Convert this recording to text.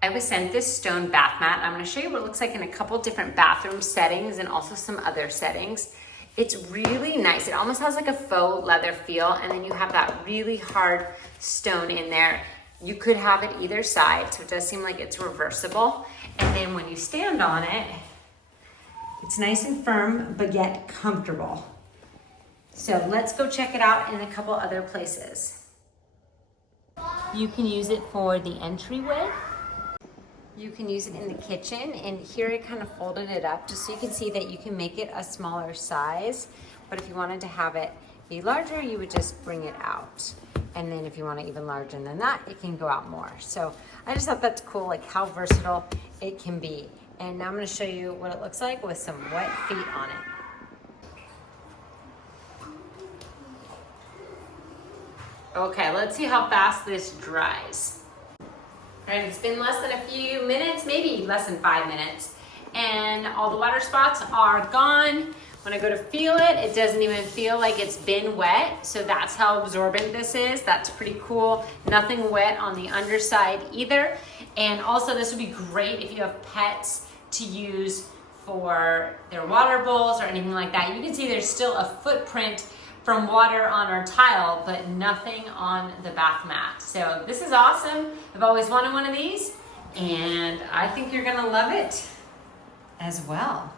I was sent this stone bath mat. I'm gonna show you what it looks like in a couple different bathroom settings and also some other settings. It's really nice. It almost has like a faux leather feel, and then you have that really hard stone in there. You could have it either side, so it does seem like it's reversible. And then when you stand on it, it's nice and firm, but yet comfortable. So let's go check it out in a couple other places. You can use it for the entryway. You can use it in the kitchen, and here I kind of folded it up just so you can see that you can make it a smaller size. But if you wanted to have it be larger, you would just bring it out. And then if you want it even larger than that, it can go out more. So I just thought that's cool, like how versatile it can be. And now I'm gonna show you what it looks like with some wet feet on it. Okay, let's see how fast this dries. All right, it's been less than a few minutes, maybe less than 5 minutes, and all the water spots are gone. When I go to feel it, it doesn't even feel like it's been wet, so that's how absorbent this is. That's pretty cool. Nothing wet on the underside either. And also this would be great if you have pets to use for their water bowls or anything like that. You can see there's still a footprint from water on our tile, but nothing on the bath mat. So this is awesome. I've always wanted one of these, and I think you're gonna love it as well.